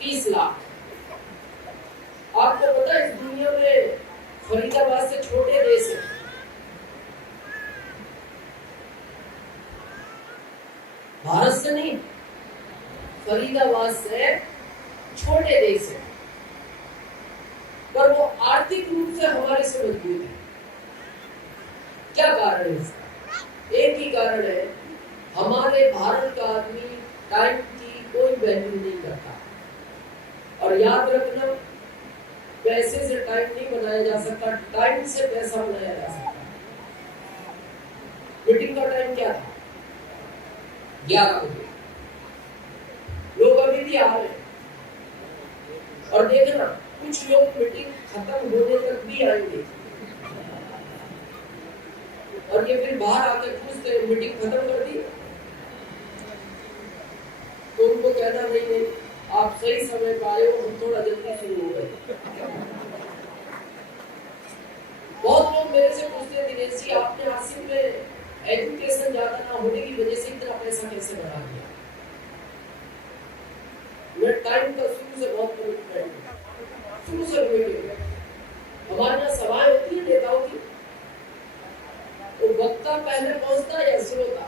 30 लाख। आपको पता है इस दुनिया में फरीदाबाद से छोटे देश है, भारत से नहीं, फरीदाबाद से छोटे देश है, पर वो आर्थिक रूप से हमारे से मजबूत है। क्या कारण है इसका? एक ही कारण है, हमारे भारत का आदमी टाइम की कोई वैल्यू नहीं करता। और याद रखना, पैसे से टाइम नहीं बनाया जा सकता, टाइम से पैसा बनाया जा सकता। मीटिंग का टाइम क्या था? 11 बजे। लोग अभी भी आ रहे हैं, और देखना कुछ लोग मीटिंग खत्म होने तक भी आएंगे, और ये फिर बाहर आकर पूछते मीटिंग खत्म कर दी, तो उनको कहना नहीं, आप सही समय पर आए हो, हम थोड़ा जल्दी शुरू हो गए। बहुत लोग मेरे से पूछते हैं, दिनेश जी आपने आसिफ में एजुकेशन ज्यादा ना होने की वजह से इतना पैसा कैसे बढ़ा दिया? मैं टाइम का शुरू से बहुत कमिटमेंट हूं, शुरू से कमिटेड। हमारे यहाँ सभाएं होती है नेताओं की, तो वक्ता पहले पहुंचता है या श्रोता?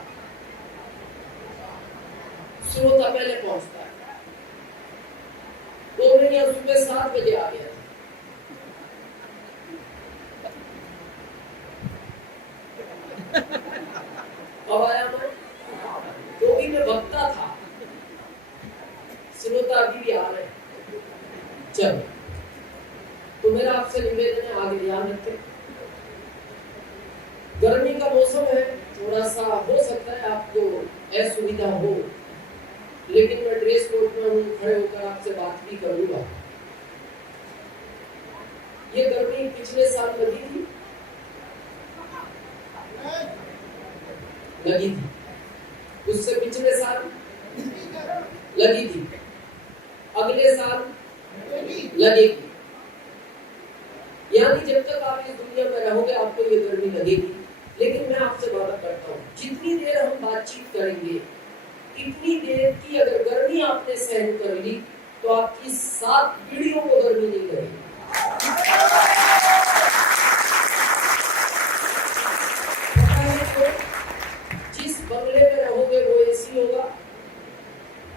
श्रोता पहले पहुंचता है। तो मैं यहाँ सुबह 7 बजे आ गया, अब आया मैं, तो भी मैं वक्ता था, श्रोता अभी भी आ रहे हैं। चलो, तो मेरा आपसे निवेदन है, आगे ध्यान रखें। गर्मी का मौसम है, थोड़ा सा हो सकता है आपको असुविधा हो, लेकिन मैं ड्रेस कोड में हूँ, खड़े होकर आपसे बात भी करूंगा। ये गर्मी पिछले साल लगी थी, उससे पिछले साल लगी थी, अगले साल लगेगी। यानी जब तक आप इस दुनिया में रहोगे आपको ये गर्मी लगेगी। लेकिन मैं आपसे वादा करता हूँ, जितनी देर हम बातचीत करेंगे, इतनी देर की अगर गर्मी आपने सहन कर ली, तो आपकी 7 पीढ़ियों को गर्मी नहीं लगेगी। जिस बंगले में रहोगे वो एसी होगा,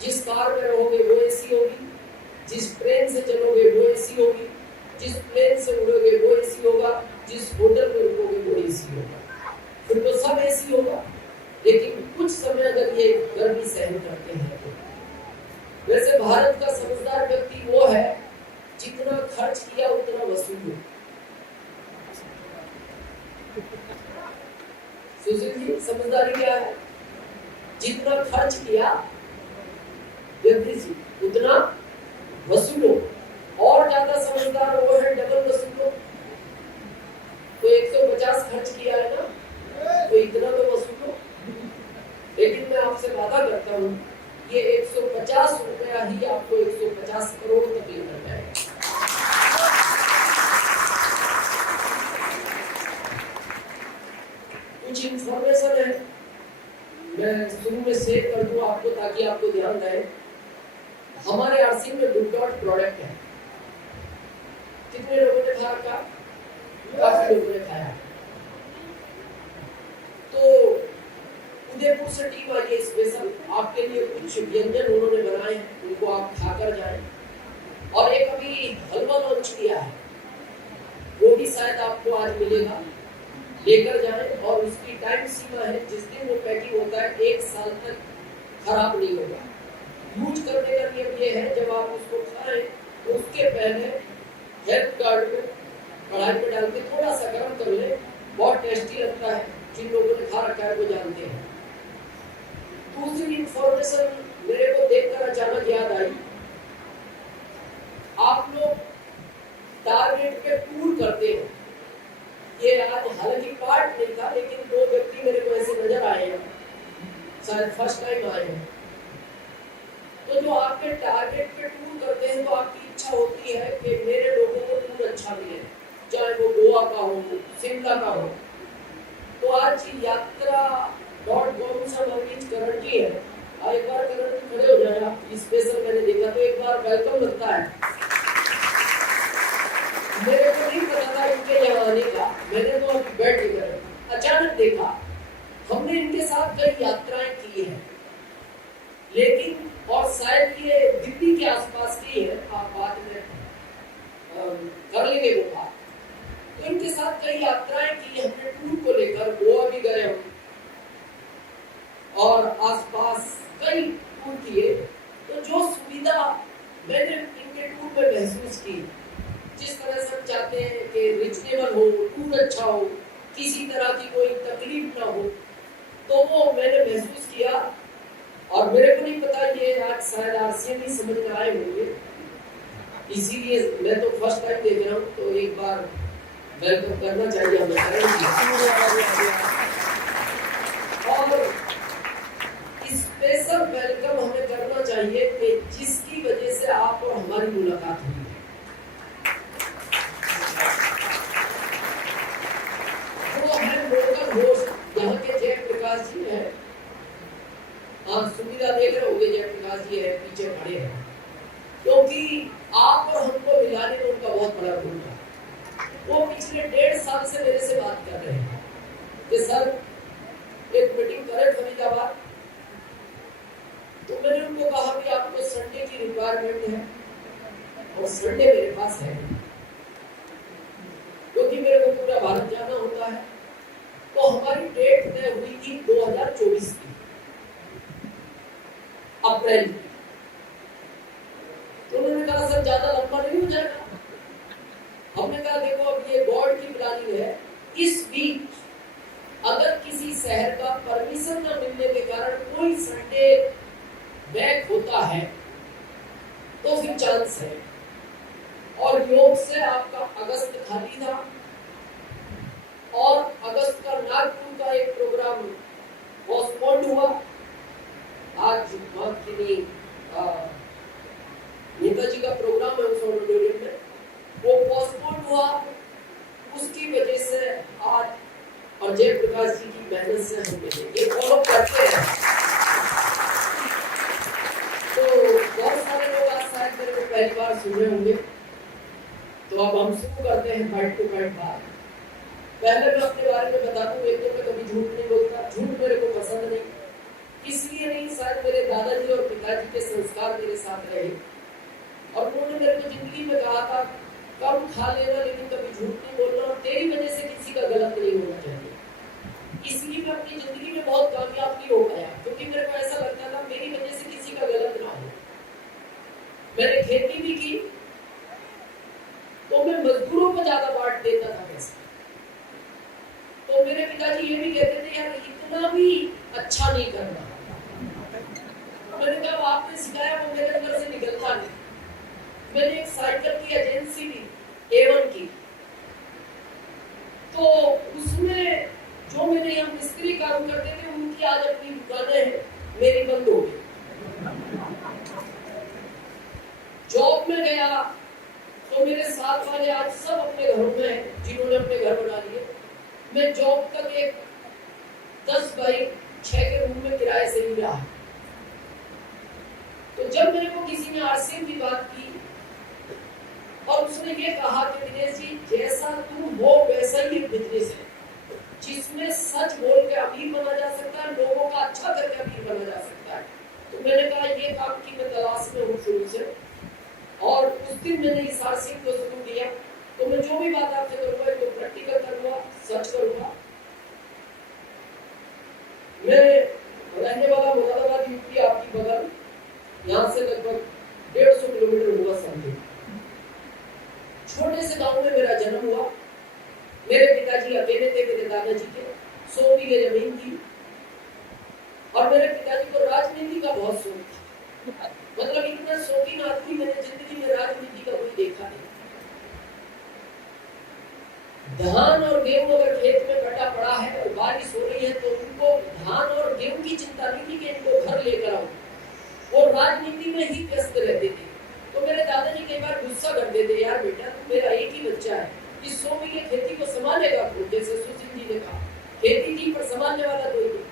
जिस कार में रहोगे वो एसी होगी, जिस ट्रेन से चलोगे वो एसी होगी, जिस प्लेन से उड़ोगे वो एसी होगा, जिस होटल में रुकोगे वो एसी होगा, फिर तो सब एसी होगा। लेकिन कुछ समय अगर ये गर्मी सहन करते हैं तो। वैसे भारत का समझदार व्यक्ति वो है जितना खर्च किया उतना वसूल हो। सुशील जी, समझदारी क्या है? जितना खर्च किया व्यक्ति जी उतना वसूलो। और ज्यादा समझदार वो है डबल वसूलो। तो 150 खर्च किया है ना, तो इतना तो वसूलो। लेकिन मैं आपसे वादा करता हूँ, ये 150 रुपया ही आपको 150 करोड़ तक लेकर जाएगा। कुछ इंफॉर्मेशन है, मैं शुरू में शेयर कर दूं आपको ताकि आपको ध्यान रहे। हमारे आरसी में गुड डॉट प्रोडक्ट है। कितने लोगों ने खाया का? काफी लोगों ने खाया। तो उदयपुर से टीम आई है स्पेशल आपके लिए, कुछ व्यंजन उन्होंने बनाए हैं, उनको आप खाकर जाएं। और एक अभी हलवा लॉन्च किया है, वो भी शायद आपको आज मिलेगा, लेकर जाएं। और उसकी टाइम सीमा है, जिस दिन वो पैकिंग होता है 1 साल तक खराब नहीं होगा। यूज करने का नियम ये है, जब आप उसको खाएं तो उसके पहले हेल्थ कार्ड में कढ़ाई में डाल के थोड़ा सा गर्म कर ले, बहुत टेस्टी लगता है। जिन लोगों ने खा रखा है वो जानते हैं। दूसरी इंफॉर्मेशन मेरे को देखकर अचानक याद आई, आप लोग टारगेट पे टूर करते हो। ये आज हालांकि पार्ट नहीं था, लेकिन 2 व्यक्ति मेरे को ऐसे नजर आए हैं, शायद फर्स्ट टाइम आए हैं। तो जो आपके टारगेट पे टूर करते हैं, तो आपकी इच्छा होती है कि मेरे लोगों को टूर अच्छा मिले, चाहे वो गोवा का हो, शिमला का हो। तो आज यात्रा.com से लॉगिन गारंटी है। एक बार खड़े हो जाए आप, स्पेशल मैंने देखा तो एक बार वेलकम लगता है। मेरे को नहीं पता था इनके यहाँ आने का, मैंने तो अभी बैठ कर अचानक देखा। हमने इनके साथ कई यात्राएं की हैं, लेकिन और शायद ये दिल्ली के आसपास की है, आप बाद में कर लेंगे वो बात। तो इनके साथ कई यात्राएं की हमने टूर को लेकर, गोवा भी गए हम और आसपास कई टूर किए। तो जो सुविधा मैंने इनके टूर में महसूस की, जिस तरह से हम चाहते हैं कि रिजनेबल हो, टूर अच्छा हो, किसी तरह की कोई तकलीफ ना हो, तो वो मैंने महसूस किया। और मेरे को नहीं पता ये आज शायद आरसीएम ही समझ में आए होंगे, इसीलिए मैं तो फर्स्ट टाइम देख रहा हूँ, तो एक बार वेलकम करना चाहिए हमें। और स्पेशल वेलकम हमें करना चाहिए कि जिसकी वजह से आप और हमारी मुलाकात हुई। वो है लोकल होस्ट यहाँ के जयप्रकाश जी हैं। आप सुविधा देख रहे होंगे, जयप्रकाश जी है पीछे खड़े हैं, क्योंकि आप और हमको मिलाने में उनका बहुत बड़ा रोल है। वो पिछले 1.5 साल से मेरे से बात कर रहे हैं कि सर एक मीटिंग करें फरीदाबाद। तो मैंने उनको कहा कि आपको संडे की रिक्वायरमेंट है, और संडे मेरे पास है क्योंकि मेरे को पूरा भारत जाना होता है। तो हमारी डेट तय हुई थी 2024 की अप्रैल। तो उन्होंने कहा सर ज्यादा लंबा नहीं हो जाएगा। हमने कहा देखो अब ये गॉड की प्लानिंग है, इस बीच अगर किसी शहर का परमिशन न मिलने के कारण कोई संडे बैक होता है तो फिर चांस है। और योग से आपका अगस्त खाली था, और अगस्त का नागपुर का एक प्रोग्राम पोस्टपोन्ड हुआ। आज नेताजी का प्रोग्राम है उस ऑडिटोरियम में, वो पोस्टपोन्ड हुआ। उसकी वजह से आज और जयप्रकाश जी की मेहनत से हम ये फॉलो करते हैं। तो बहुत सारे लोग आज शायद मेरे को पहली बार सुन रहे होंगे, तो अब हम शुरू करते हैं फाइट टू फाइट बात। पहले मैं अपने बारे में बता दूं, एक तो मैं कभी झूठ नहीं बोलता, झूठ मेरे को पसंद नहीं, इसलिए नहीं, शायद मेरे दादाजी और पिताजी के संस्कार मेरे साथ रहे, और उन्होंने मेरे को जिंदगी में कहा था कम खा लेना लेकिन कभी झूठ नहीं बोलना, और तेरी वजह से किसी का गलत नहीं होना चाहिए। इसलिए मैं अपनी जिंदगी में बहुत कामयाब नहीं हो पाया, क्योंकि मेरे को ऐसा लगता था मेरी वजह से किसी का गलत ना हो। मैंने खेती भी की तो मैं मजदूरों को ज्यादा बांट देता था पैसा। तो मेरे पिताजी ये भी कहते थे यार इतना भी अच्छा नहीं करना। मैंने कहा आपने सिखाया वो मेरे अंदर से निकलता नहीं। मैंने एक साइकिल की एजेंसी ली A1 की, तो उसमें जो मेरे यहाँ मिस्त्री काम करते थे उनकी आज अपनी दुकानें हैं, मेरी बंद हो गई। जॉब में गया तो मेरे साथ वाले आज सब अपने घरों में हैं, जिन्होंने अपने घर बना लिए। मैं जॉब तक एक 10x6 के रूम में किराए से ही रहा। तो जब मेरे को किसी ने आरसीएम की बात की और उसने ये कहा कि दिनेश जी जैसा तुम हो वैसा ही एक बिजनेस है जिसमें सच बोल के अमीर बना जा सकता है, लोगों का अच्छा करके अमीर बना जा सकता है। तो मैंने कहा ये काम की मैं तलाश में हूँ शुरू से, और उस दिन मैंने इस आरसीएम को शुरू किया। तो मैं जो भी बात आपसे करूंगा तो प्रैक्टिकल करूंगा, सच करूंगा। मैं रहने वाला मुरादाबाद यूपी आपकी बगल, यहाँ से लगभग 150 किलोमीटर होगा समथिंग। छोटे से गांव में मेरा जन्म हुआ। मेरे पिताजी अकेले थे, मेरे दादाजी के 100 बीघे जमीन थी, और मेरे पिताजी को राजनीति का बहुत शौक था। मतलब इतना शौकीन आदमी मैंने जिंदगी में राजनीति का कोई देखा नहीं। धान और गेहूं अगर खेत में कटा पड़ा है और बारिश हो रही है तो उनको धान और गेहूं की चिंता नहीं थी कि इनको घर लेकर आओ, वो राजनीति में ही व्यस्त रहते थे। तो मेरे दादाजी कई बार गुस्सा करते थे, यार बेटा तू मेरा एक ही बच्चा है, इस 100 बीघे खेती को संभालेगा कौन? जैसे सुशील जी ने कहा खेती की पर संभालने वाला कोई नहीं।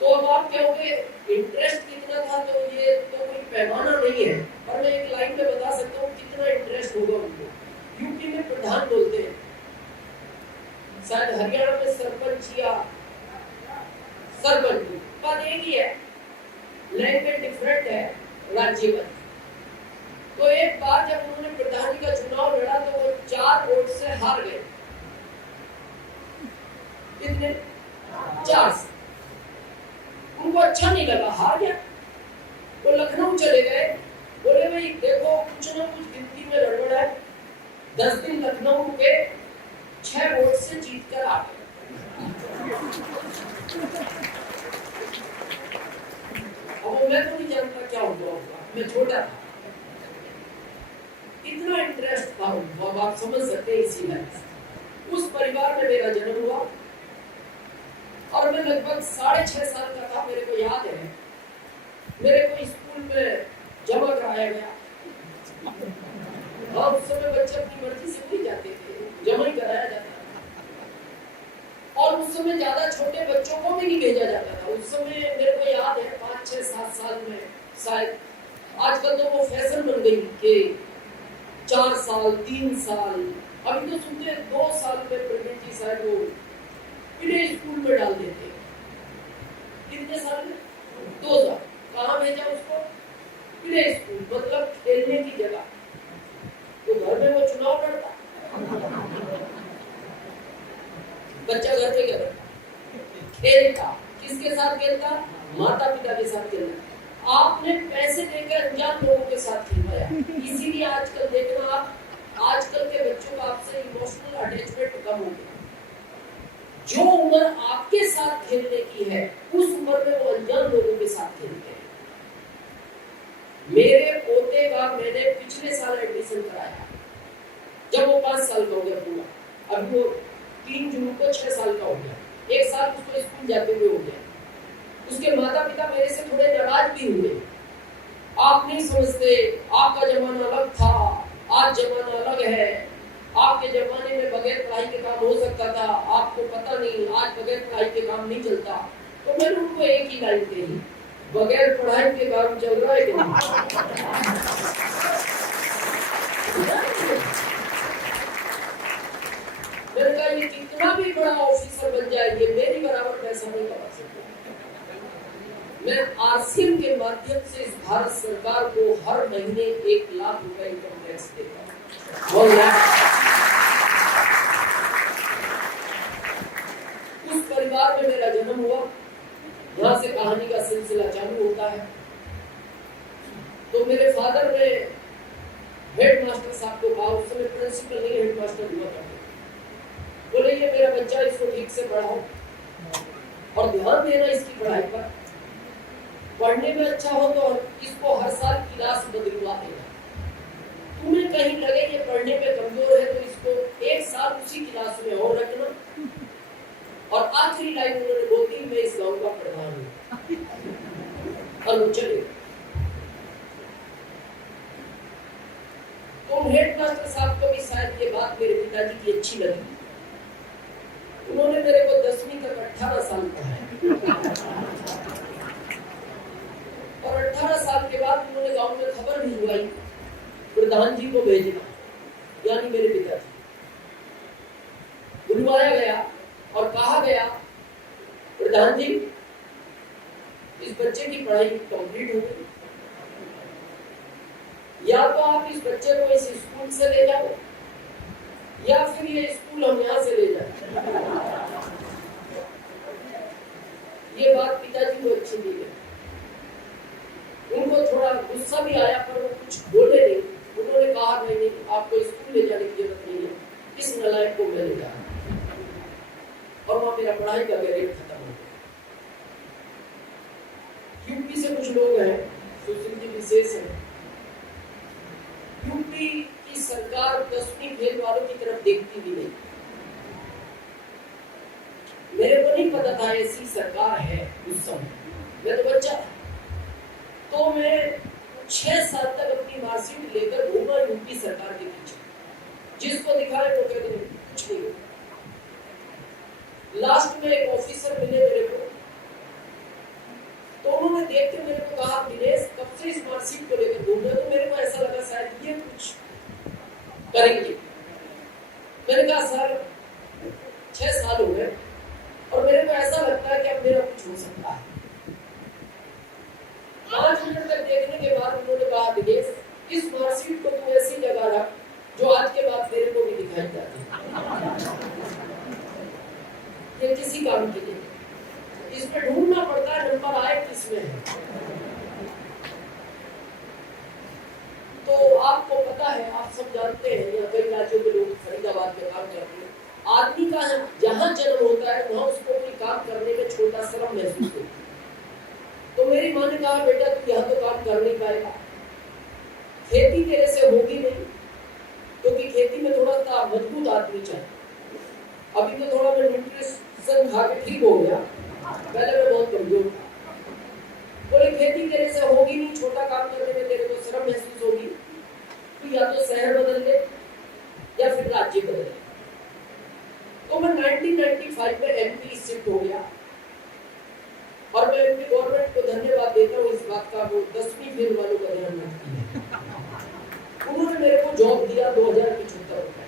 तो अब आप कहोगे इंटरेस्ट कितना था, तो ये तो कोई पैमाना नहीं है, पर मैं एक लाइन में बता सकता हूँ कितना इंटरेस्ट होगा उनको। यूपी में प्रधान बोलते हैं, शायद हरियाणा में सरपंच या सरपंच, पद एक ही है, लैंग्वेज डिफरेंट है राज्य में। तो एक बार जब उन्होंने प्रधान का चुनाव लड़ा तो वो 4 वोट से हार गए। कितने? 4 से। उनको अच्छा नहीं लगा, हार गया। वो लखनऊ चले गए, बोले भाई देखो कुछ ना कुछ गिनती में गड़बड़ है। 10 दिन लखनऊ के 6 वोट से जीत कर आ गए। अब मैं तो नहीं जानता क्या होगा, मैं छोटा था, इतना इंटरेस्ट था उनको, अब आप समझ सकते हैं। इसी लाइन उस परिवार में मेरा जन्म हुआ और मैं लगभग 6.5 साल का था। मेरे को याद है, मेरे को स्कूल में जमा कराया गया। हाँ, उस समय बच्चे अपनी मर्जी से नहीं जाते थे, जमा ही कराया जाता था। और उस समय ज्यादा छोटे बच्चों को भी नहीं भेजा जाता था। उस समय मेरे को याद है 5, 6, 7 साल में शायद। आजकल तो वो फैशन बन गई कि 4 साल, 3 साल, अभी तो सुनते हैं 2 साल में प्रवीण जी शायद वो प्ले स्कूल में डाल देते। कितने साल में? 2 साल। कहाँ भेजा उसको? प्ले स्कूल, मतलब खेलने की जगह। तो घर में वो चुनाव लड़ता, बच्चा घर पे क्या करता? खेलता। किसके साथ खेलता? माता पिता के साथ खेलता। आपने पैसे देकर अनजान लोगों के साथ खिलवाया। इसीलिए आजकल देखना आप, आजकल के बच्चों का आपसे इमोशनल अटैचमेंट कम हो गया। जो उम्र आपके साथ खेलने की है, उस उम्र में वो अनजान लोगों के साथ खेलते हैं। मेरे पोते का मैंने पिछले साल एडमिशन कराया, जब वो 5 साल का हो गया पूरा। अब वो 3 जून को 6 साल का हो गया। 1 साल उसको स्कूल जाते हुए हो गया। उसके माता पिता मेरे से थोड़े नाराज भी हुए। आप नहीं समझते, आपका जमाना अलग था, आज जमाना अलग है। आपके जमाने में बगैर पढ़ाई के काम हो सकता था, आपको पता नहीं, आज बगैर पढ़ाई के काम नहीं चलता। तो मैंने उनको एक ही लाइन कही, बगैर पढ़ाई के काम चल रहा है कि नहीं? मैंने कहा ये कितना भी बड़ा ऑफिसर बन जाए, ये मेरी बराबर पैसा नहीं कमा सकता। मैं आरसीएम के माध्यम से इस भारत सरकार को हर महीने 1 लाख रुपए इनकम टैक्स देता हूँ। उस परिवार में मेरा जन्म हुआ, यहाँ से कहानी का सिलसिला चालू होता है। तो मेरे फादर ने हेडमास्टर साहब को कहा, उस समय प्रिंसिपल नहीं हेडमास्टर हुआ था, बोले ये मेरा बच्चा, इसको ठीक से पढ़ाओ और ध्यान देना इसकी पढ़ाई पर। पढ़ने में अच्छा हो तो इसको हर साल क्लास बदलवा देना। तुम्हें कहीं लगे ये पढ़ने में कमजोर है तो इसको 1 साल उसी क्लास में और रखना। और आखिरी लाइन उन्होंने बोली, मैं इस गांव का प्रधान हूं। और चले तो हेडमास्टर साहब को भी शायद ये बात मेरे पिताजी की अच्छी लगी। उन्होंने मेरे को 10वीं तक 18 साल पढ़ाया और 18 साल के बाद उन्होंने गांव में खबर भिजवाई, प्रधान जी को भेजना, यानी मेरे पिताजी। बुलवाया गया और कहा गया, प्रधान जी इस बच्चे की पढ़ाई कंप्लीट हो गई, या तो आप इस बच्चे को इस स्कूल से ले जाओ या फिर ये स्कूल हम यहाँ से ले जाए। ये बात पिताजी को अच्छी नहीं लगी। उनको थोड़ा गुस्सा भी आया, पर वो कुछ बोले नहीं। उन्होंने कहा नहीं, आपको स्कूल ले जाने की जरूरत नहीं है, इस नालायक को मैं ले जा रहा हूं। और वहां मेरा पढ़ाई का कैरियर खत्म हो गया। यूपी से कुछ लोग हैं, सुशील जी विशेष है। यूपी की सरकार 10वीं फेल वालों की तरफ देखती भी नहीं। मेरे को नहीं पता था ऐसी सरकार है उस समय, मैं तो बच्चा था। तो मैं 6 साल तक अपनी मार्कशीट लेकर घूमा यूपी सरकार के पीछे, जिसको दिखाए तो कहते कुछ नहीं हो। लास्ट में एक ऑफिसर मिले मेरे को, तो उन्होंने देख के मेरे को कहा, दिनेश कब से इस मार्कशीट को लेकर घूम रहे हो? तो मेरे को ऐसा लगा शायद ये कुछ करेंगे। मैंने कहा सर 6 साल हो गए और मेरे को ऐसा लगता है कि अब मेरा कुछ हो सकता है। 5 मिनट तक देखने के बाद उन्होंने कहा, दिनेश इस मार्कशीट को तुम ऐसी जगह रख जो आज के बाद मेरे को भी दिखाई जाती है, ये किसी काम के लिए। इसमें ढूंढना पड़ता है नंबर आए किसमें है। तो आपको पता है, आप सब जानते हैं, या कई राज्यों के लोग फरीदाबाद में काम करते हैं, आदमी का जहां जन्म होता है वहां उसको कोई काम करने में छोटा शर्म महसूस होता है। तो मेरी माँ ने कहा, बेटा तू यहाँ तो काम कर नहीं पाएगा, खेती तेरे से होगी नहीं, क्योंकि खेती में थोड़ा सा मजबूत आदमी चाहिए। अभी तो थोड़ा मैं न्यूट्रिशन खा के ठीक हो गया, पहले मैं बहुत कमजोर था। बोले खेती तेरे से होगी नहीं, छोटा काम करने में तेरे को शर्म महसूस होगी, तो या तो शहर बदल दे या फिर राज्य बदल दे। तो मैं 1995 में एमपी शिफ्ट हो गया और मैं एमपी गवर्नमेंट को धन्यवाद देता हूँ इस बात का, वो 10वीं फेल वालों का ध्यान रखती है। उन्होंने मेरे को जॉब दिया 2075 रुपए।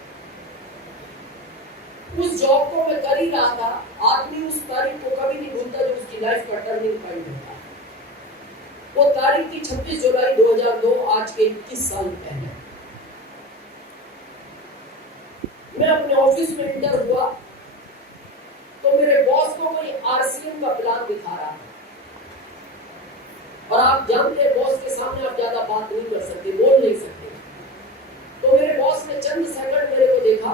उस जॉब को मैं कर ही रहा था। आदमी उस तारीख को कभी नहीं भूलता जो उसकी लाइफ का टर्निंग पॉइंट होता है। वो तारीख थी 26 जुलाई 2002, आज के 21 साल पहले। मैं अपने ऑफिस में इंटर हुआ तो मेरे बॉस को कोई आरसीएम का प्लान दिखा रहा था, और आप जानते हैं बॉस के सामने आप ज्यादा बात नहीं कर सकते, बोल नहीं सकते। तो मेरे बॉस ने चंद सेकंड मेरे को देखा,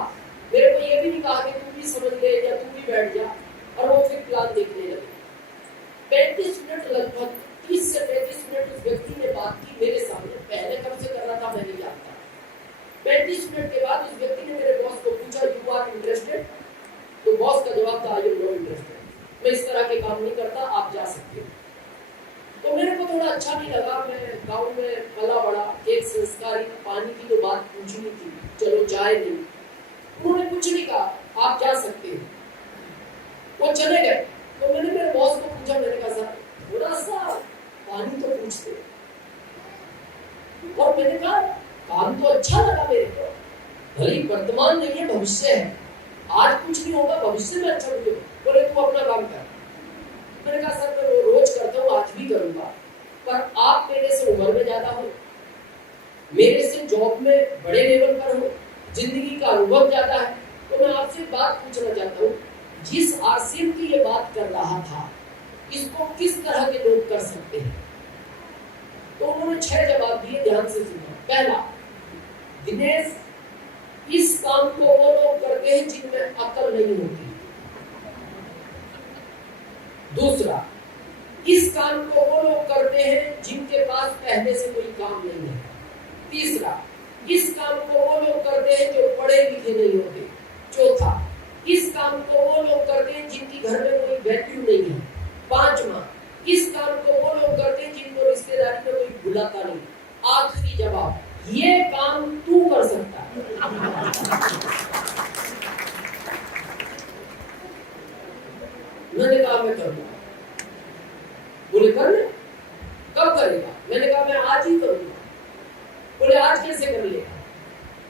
मेरे को ये भी नहीं कहा कि तू भी समझ ले या तू भी बैठ जा, और वो फिर प्लान देखने लगे। 35 मिनट, लगभग 30 से 35 मिनट उस व्यक्ति ने बात की मेरे सामने। पहले कब से कर रहा था मैं नहीं जानता। 35 मिनट के बाद उस व्यक्ति ने मेरे बॉस को पूछा, यू आर इंटरेस्टेड? तो बॉस का जवाब था, आई एम नॉट इंटरेस्टेड, मैं इस तरह के काम नहीं करता, आप जा सकते हो। तो मेरे को थोड़ा अच्छा नहीं लगा। मैं गांव में पला बड़ा, एक संस्कारी, पानी की तो बात पूछनी थी, चलो चाय नहीं। उन्होंने कुछ नहीं कहा, आप जा सकते हो। वो चले गए। तो मैंने मेरे बॉस को पूछा, मैंने कहा सर थोड़ा सा पानी तो पूछते। और मैंने कहा काम तो अच्छा लगा मेरे को, भले वर्तमान नहीं है भविष्य है, आज कुछ नहीं होगा, भविष्य में अच्छा मुझे। बोले तू अपना काम कर। मैंने कहा सर मैं वो रोज करता हूँ, आज भी करूंगा, पर आप मेरे से उम्र में ज्यादा हो, मेरे से जॉब में बड़े लेवल पर हो, जिंदगी का अनुभव ज्यादा है, तो मैं आपसे बात पूछना चाहता हूँ, जिस आरसीएम की ये बात कर रहा था, इसको किस तरह के लोग कर सकते हैं? तो उन्होंने 6 जवाब दिए, ध्यान से सुनो। पहला, दिनेश इस काम को वो लोग करते हैं जिनमें अकल नहीं होती। दूसरा, इस काम को वो लोग करते हैं जिनके पास पहले से कोई काम नहीं है। तीसरा, इस काम को वो लोग करते हैं जो पढ़े लिखे नहीं होते। चौथा, इस काम को वो लोग करते हैं जिनकी घर में कोई वैल्यू नहीं है। पांचवा, इस काम को वो लोग करते हैं जिनको रिश्तेदारी में कोई बुलाता नहीं। आखिरी जवाब, ये काम तू कर सकता है। मैंने कहा मैं करूंगा। बोले कर ले, कब करेगा? मैंने कहा मैं आज ही करूंगा। बोले आज कैसे कर लेगा?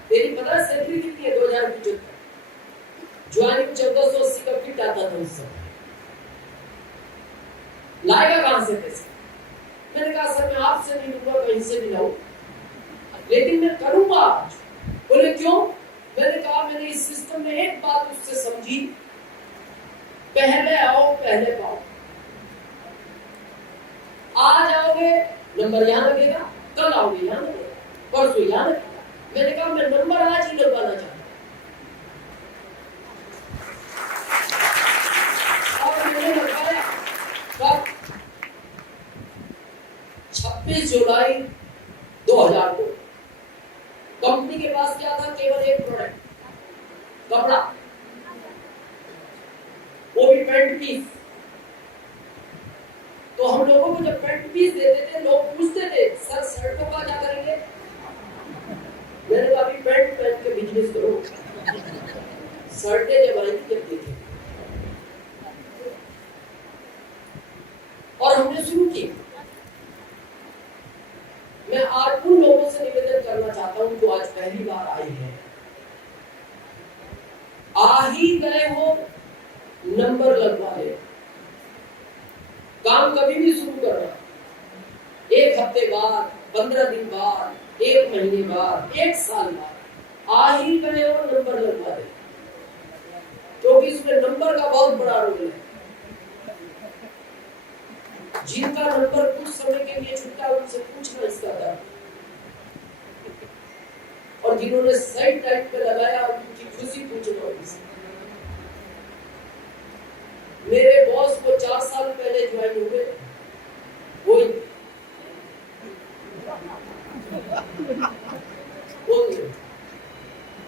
तेरी पता है सैलरी कितनी है? 2075। ज्वाइनिंग 1480 का किट आता था उस समय। लाएगा कहां से पैसे? मैंने कहा सर मैं आपसे नहीं लूंगा, कहीं से भी लाऊं, लेकिन मैं करूंगा आज। बोले क्यों? मैंने कहा मैंने इस सिस्टम में एक बात उससे समझी, पहले आओ पहले पाओ। आज आओगे नंबर यहां लगेगा, कल आओगे यहां लगेगा, परसों यहां लगेगा। मैंने कहा मैं नंबर आज ही लगवाना चाहता हूं। और मैंने लगवाया कब? 26 जुलाई 2002। कंपनी के पास क्या था? केवल एक प्रोडक्ट, कपड़ा, वो भी पैंट पीस। तो हम लोगों को जब पैंट पीस देते थे, लोग पूछते थे सर शर्ट को क्या करेंगे? मैंने कहा अभी पैंट पहन के बिजनेस करो, शर्टें जब आएंगी जब देखें। और हमने शुरू की। अकाउंट को आज पहली बार आई है, आ ही गए हो, नंबर लगवा ले। काम कभी भी शुरू करना, 1 हफ्ते बाद, 15 दिन बाद, 1 महीने बाद, 1 साल बाद, आ ही गए हो, नंबर लगवा ले, क्योंकि इसमें नंबर का बहुत बड़ा रोल है। जिनका नंबर कुछ समय के लिए छूटा उनसे पूछना इसका दर्द, और जिन्होंने सही टाइम पे लगाया उनकी खुशी पूछना उनसे। मेरे बॉस को 4 साल पहले ज्वाइन हुए, वही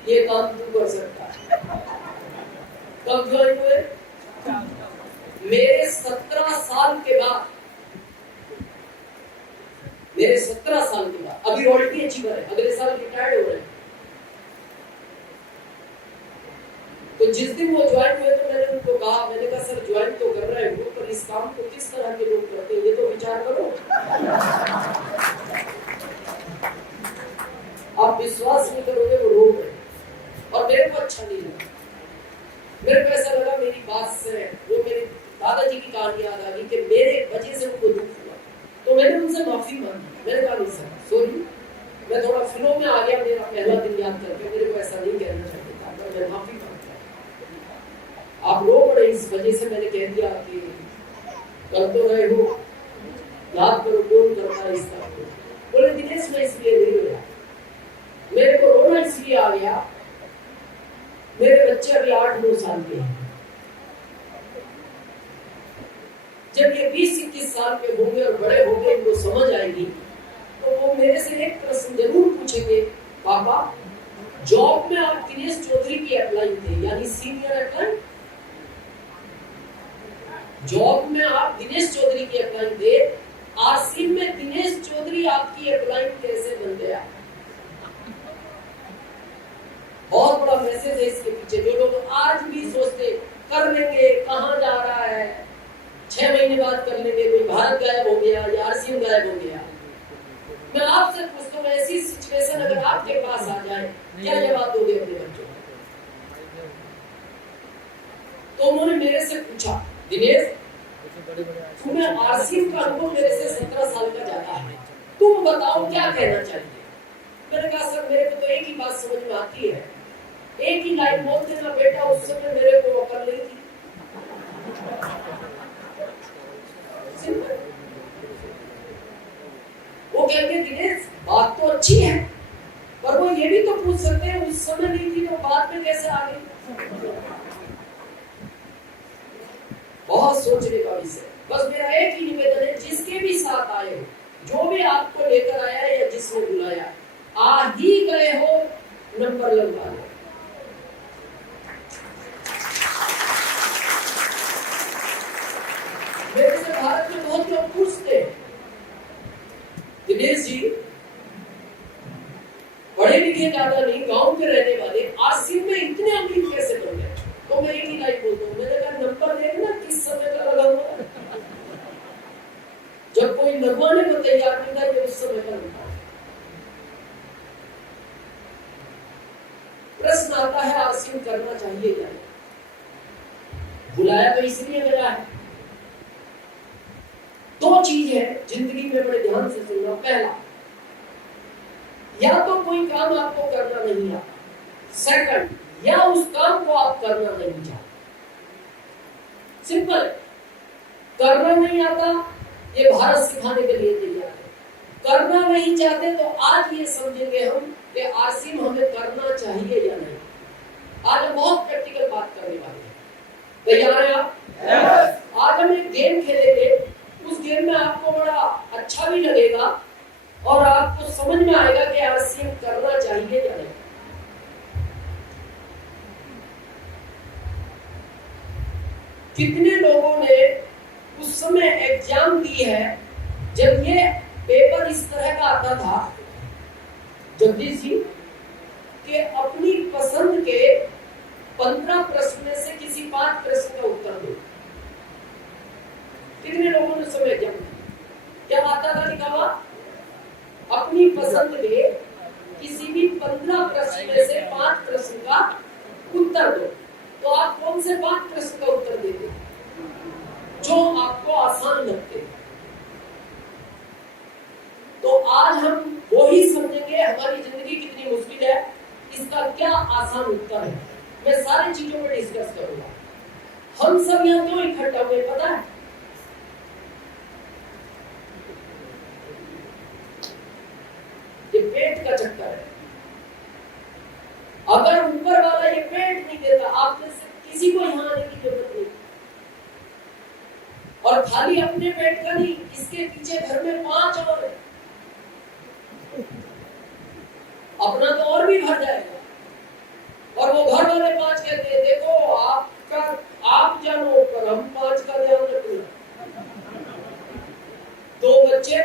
ये काम तू कर सकता है। कब ज्वाइन हुए? मेरे 17 साल के बाद, मेरे 17 साल के बाद, अभी रॉयल्टी अच्छी है, अगले साल रिटायर्ड हो रहे हैं। तो जिस दिन वो ज्वाइन हुए तो मैंने उनको कहा, मैंने कहा सर ज्वाइन तो कर रहे हो, पर इस काम को किस तरह के लोग करते हैं ये तो विचार करो। आप विश्वास नहीं करोगे, वो रो गए और मेरे को अच्छा नहीं लगा। मेरे को ऐसा लगा मेरी बात से वो मेरे दादाजी की कहानी याद आ गई कि मेरे वजह से उनको दुख हुआ। तो मैंने उनसे माफी मांगी, मैंने कहा नहीं सर सॉरी, मैं थोड़ा फ्लो में आ गया, मेरा पहला दिन याद करके मेरे को ऐसा नहीं कहना चाहिए था, पर मैं माफी मांगता। आप रो पड़े इस वजह से, मैंने कह दिया कि कर तो रहे हो, याद करो कौन करता है इसका। बोले दिनेश मैं इसलिए नहीं रोया, मेरे को रोना इसलिए आ गया, मेरे बच्चे अभी 8-9 साल के हैं, जब ये 20-21 साल के होंगे और बड़े होंगे, इनको समझ आएगी, तो वो मेरे से एक प्रश्न जरूर पूछेंगे, पापा जॉब में आप दिनेश चौधरी की अप्लाई थे, यानी सीनियर अप्लाई, जॉब में आप दिनेश चौधरी की अप्लाई थे, आरसीएम में दिनेश चौधरी आपकी अप्लाई कैसे बन गया? बहुत बड़ा मैसेज है इसके पीछे। जो लोग आज भी सोचते कर लेंगे, कहां जा रहा है, 6 महीने बाद कर लेंगे, कोई भारत गायब हो गया या आरसीएम गायब हो गया। मैं आपसे पूछता हूँ, ऐसी सिचुएशन अगर आपके पास आ जाए, क्या जवाब दोगे अपने बच्चों को? तो उन्होंने मेरे से पूछा, दिनेश तुम्हें आरसीएम का अनुभव मेरे से 17 साल का ज्यादा है, तुम बताओ क्या कहना चाहिए? मैंने कहा सर मेरे को तो एक ही बात समझ में आती है, एक ही लाइन बोल देना बेटा, उस समय मेरे को अकल नहीं थी। वो कहेंगे दिनेश बात तो अच्छी है, पर वो ये भी तो पूछ सकते हैं उस समय नहीं थी तो बाद में कैसे आ गई? बहुत सोचने का विषय। बस मेरा एक ही निवेदन है, जिसके भी साथ आए हो, जो भी आपको लेकर आया या जिसने बुलाया, आ ही गए हो, नंबर लगवा लो। मेरे से भारत में बहुत लोग पूछते हैं, दिनेश जी पढ़े लिखे ज्यादा नहीं, गांव के रहने वाले आरसीएम में इतने अमीर कैसे बन गए? तो मैं एक ही लाइन बोलता हूँ, मैंने कहा नंबर देखना किस समय का लगा हुआ है। जब कोई लगवाने को तैयार नहीं था, ये उस समय का नंबर। प्रश्न आता है आरसीएम करना चाहिए या नहीं? बुलाया तो इसलिए गया है। 2 चीज है जिंदगी में, बड़े ध्यान से सुनना। पहला, या तो कोई काम आपको करना नहीं आता, सेकंड, या उस काम को आप करना नहीं चाहते। सिंपल, करना नहीं आता ये भारत सिखाने के लिए तैयार है, करना नहीं चाहते तो आज ये समझेंगे हम कि आरसीएम हमें करना चाहिए या नहीं। आज हम बहुत प्रैक्टिकल बात करने वाले हैं, तैयार हैं आप? yes. आज हम एक गेम खेलेंगे, उस गेम में आपको बड़ा अच्छा भी लगेगा और आपको समझ में आएगा कि आरसीएम करना चाहिए या नहीं। कितने लोगों ने उस समय एग्जाम दी है जब ये पेपर इस तरह का आता था, जगदीश जी, कि अपनी पसंद के 15 प्रश्न में से किसी 5 प्रश्न का उत्तर दो। कितने लोगों ने समय एग्जाम दिया? क्या आता था लिखा हुआ? अपनी पसंद के किसी किन्हीं 15 प्रश्न में से 5 प्रश्न का उत्तर दो। तो आप कौन से 5 प्रश्न का उत्तर देते जो आपको आसान लगते हैं? तो आज हम वो ही समझेंगे हमारी जिंदगी कितनी मुश्किल है, इसका क्या आसान उत्तर है। मैं सारी चीजों पर डिस्कस करूंगा। हम सब यहाँ क्यों इकट्ठा हुए पता है? ये पेट का चक्कर है। अगर ऊपर वाला ये पेट नहीं देता, आप में से किसी को यहाँ आने की जरूरत नहीं। और खाली अपने पेट का नहीं, इसके पीछे घर में 5 और है, अपना तो और भी भर जाएगा। और वो घर वाले 5 कहते हैं देखो आपका आप जानो पर हम 5 का ध्यान रखना। 2 बच्चे,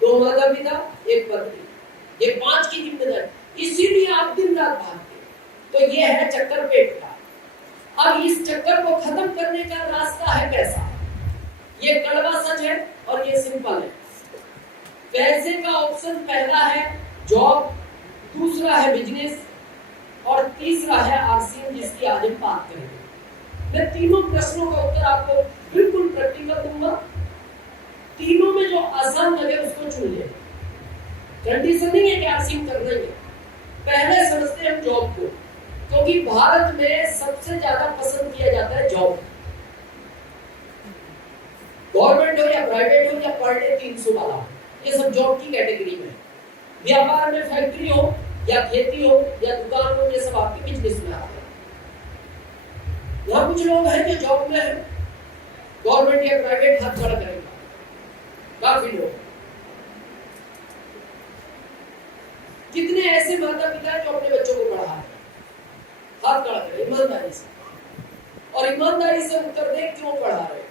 2 माता पिता, 1 पत्नी, ये 5 की जिम्मेदारी। इसीलिए आप दिन रात भागते। तो ये है चक्कर पेट का। अब इस चक्कर को खत्म करने का रास्ता है पैसा। ये कड़वा सच है और ये सिंपल है। पैसे का ऑप्शन पहला है जॉब, दूसरा है बिजनेस और तीसरा है आरसीएम, जिसकी आज हम बात करेंगे। मैं तीनों प्रश्नों का उत्तर आपको बिल्कुल प्रैक्टिकल दूंगा। तीनों में जो आसान लगे उसको चुनिए। कंडीशन नहीं है कि आरसीएम करना ही है। पहले समझते हैं हम जॉब को, क्योंकि भारत में सबसे ज्यादा पसंद किया जाता है जॉब। गवर्नमेंट हो या प्राइवेट हो या पर डे 300 वाला, ये सब जॉब की कैटेगरी में। व्यापार में फैक्ट्री हो या खेती हो या दुकान हो, ये सब आपके बिजनेस में आते हैं। यहाँ कुछ लोग हैं जो जॉब में है, गवर्नमेंट या प्राइवेट, हाथ खड़ा करेगा काफी लोग। कितने ऐसे माता पिता हैं जो अपने बच्चों को पढ़ा रहे हैं? हाथ खड़ा करें ईमानदारी से, और ईमानदारी से उत्तर दें क्यों पढ़ा रहे हैं।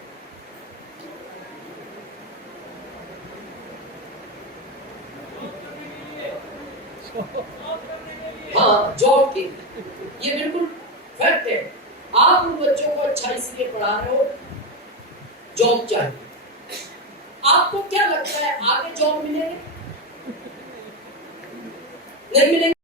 हाँ, जॉब के लिए ये बिल्कुल फैक्ट है। आप उन बच्चों को अच्छा इसलिए पढ़ा रहे हो, जॉब चाहिए। आपको क्या लगता है आगे जॉब मिलेगी? नहीं मिलेगी?